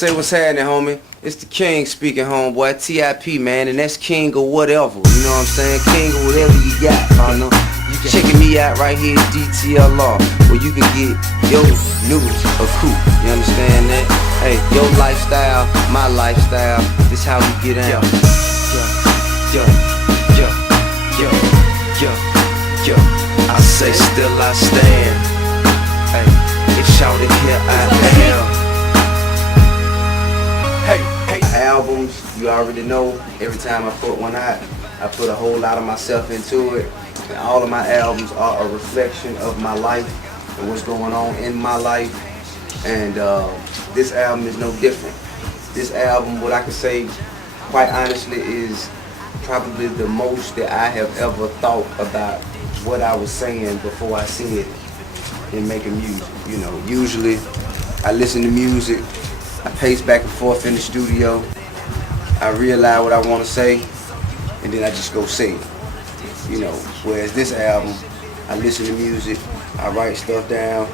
say what's happening, homie. It's the King speaking, homeboy. TIP, man, and that's King or whatever. You know what I'm saying? King or whatever you got, partner. You checking me out right here at Dtlr, where you can get your news or coup. You understand that? Hey, your lifestyle, my lifestyle. This how we get out. Yo, yo, yo, yo, yo, yo. I say still I stand. Hey, it's shouted here I am. Albums, you already know, every time I put one out, I put a whole lot of myself into it. And all of my albums are a reflection of my life and what's going on in my life. And this album is no different. This album, what I can say, quite honestly, is probably the most that I have ever thought about what I was saying before I said it in making music. You know, usually I listen to music, I pace back and forth in the studio, I realize what I want to say, and then I just go say it. You know, whereas this album, I listen to music, I write stuff down,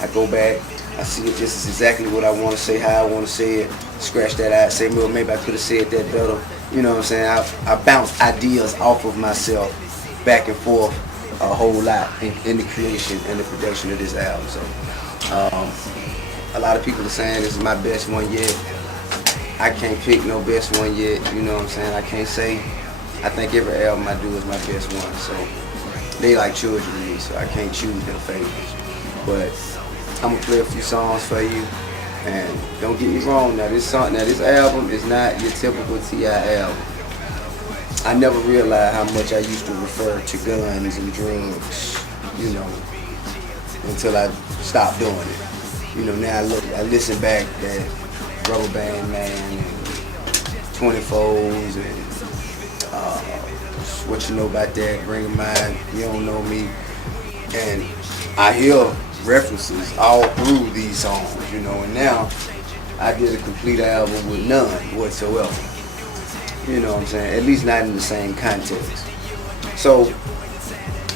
I go back, I see if this is exactly what I want to say, how I want to say it, scratch that out, say, well, maybe I could have said that better. You know what I'm saying? I bounce ideas off of myself back and forth a whole lot in the creation and the production of this album. So, a lot of people are saying this is my best one yet. I can't pick no best one yet, you know what I'm saying? I can't say. I think every album I do is my best one, so they like children to me, so I can't choose their favorites. But I'm gonna play a few songs for you, and don't get me wrong, this album is not your typical T.I. album. I never realized how much I used to refer to guns and drugs, you know, until I stopped doing it. You know, now I listen back at Rubber Band Man and 24s and What You Know About That, Bring in Mind, You Don't Know Me, and I hear references all through these songs, you know, and now I did a complete album with none whatsoever. You know what I'm saying? At least not in the same context. So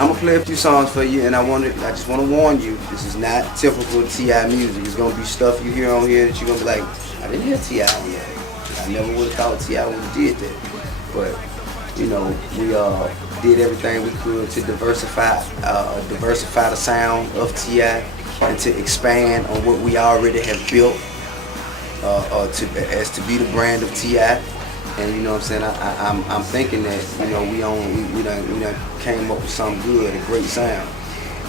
I'm gonna play a few songs for you, and I just want to warn you, this is not typical T.I. music. It's gonna be stuff you hear on here that you're gonna be like, I didn't hear T.I. on that. I never would have thought T.I. would have did that. But you know, we did everything we could to diversify the sound of T.I. and to expand on what we already have built to be the brand of T.I. And you know what I'm saying, I'm thinking that, you know, we done came up with something good, a great sound.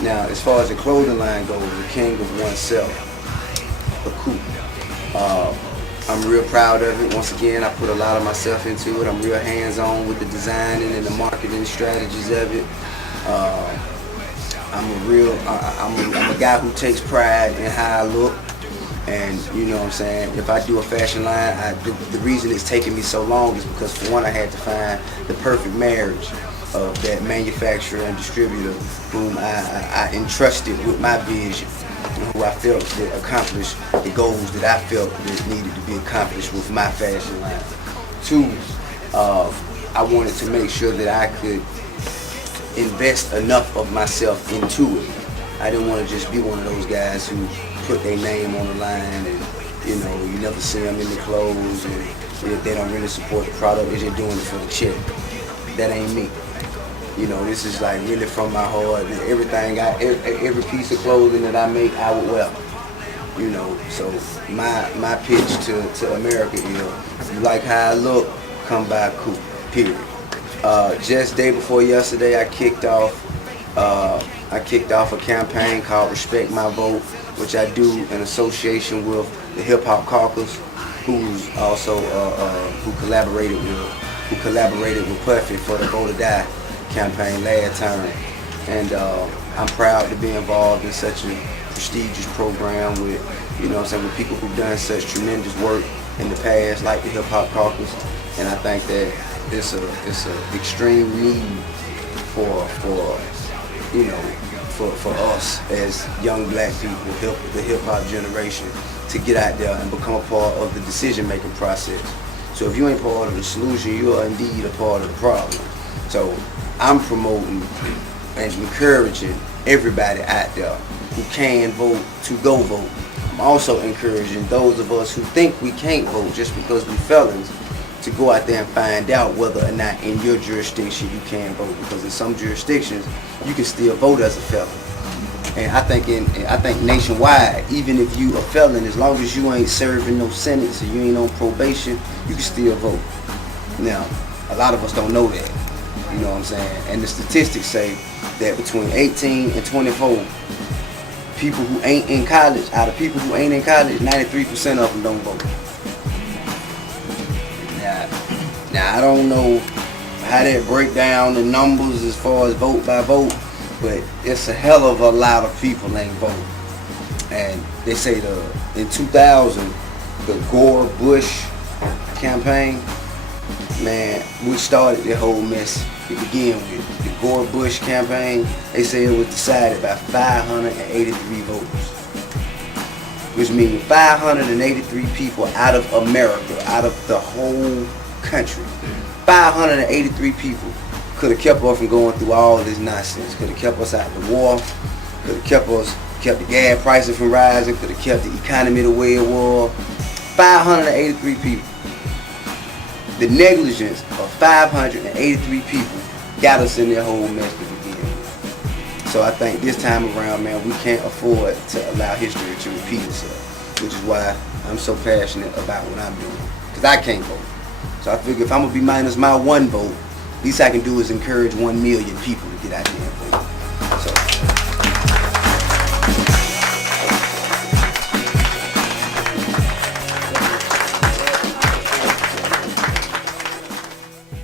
Now, as far as the clothing line goes, the King of Oneself, a coupe. I'm real proud of it. Once again, I put a lot of myself into it. I'm real hands-on with the designing and the marketing strategies of it. I'm a guy who takes pride in how I look. And you know what I'm saying, if I do a fashion line, the reason it's taking me so long is because, for one, I had to find the perfect marriage of that manufacturer and distributor whom I entrusted with my vision and who I felt would accomplish the goals that I felt that needed to be accomplished with my fashion line. Two, I wanted to make sure that I could invest enough of myself into it. I didn't want to just be one of those guys who put their name on the line and, you know, you never see them in the clothes, and if they don't really support the product, they're just doing it for the check. That ain't me. You know, this is like really from my heart. Everything, every piece of clothing that I make, I would wear. You know, so my pitch to America is, if you like how I look, come buy a coupe, period. Just day before yesterday, I kicked off a campaign called Respect My Vote, which I do in association with the Hip Hop Caucus, who's also who collaborated with Puffy for the Vote or Die campaign last term. And I'm proud to be involved in such a prestigious program with, you know what I'm saying, with people who've done such tremendous work in the past, like the Hip Hop Caucus. And I think that it's a extreme need for you know, for us as young black people, the hip-hop generation, to get out there and become a part of the decision-making process. So if you ain't part of the solution, you are indeed a part of the problem. So I'm promoting and encouraging everybody out there who can vote to go vote. I'm also encouraging those of us who think we can't vote just because we're felons to go out there and find out whether or not in your jurisdiction you can vote, because in some jurisdictions you can still vote as a felon. And I think nationwide, even if you a felon, as long as you ain't serving no sentence or you ain't on probation, you can still vote. Now, a lot of us don't know that. You know what I'm saying? And the statistics say that between 18 and 24, people who ain't in college, out of people who ain't in college, 93% of them don't vote. Now I don't know how that break down the numbers as far as vote by vote, but it's a hell of a lot of people ain't vote. And they say in 2000, the Gore-Bush campaign, man, which started the whole mess to begin with. The Gore-Bush campaign, they say it was decided by 583 voters, which means 583 people out of America, out of the whole country. 583 people could have kept us from going through all this nonsense. Could have kept us out of the war. Could have kept the gas prices from rising. Could have kept the economy the way it was. 583 people. The negligence of 583 people got us in that whole mess to begin with. So I think this time around, man, we can't afford to allow history to repeat itself, which is why I'm so passionate about what I'm doing, because I can't vote. So I figure if I'm going to be minus my one vote, least I can do is encourage 1 million people to get out there and vote. So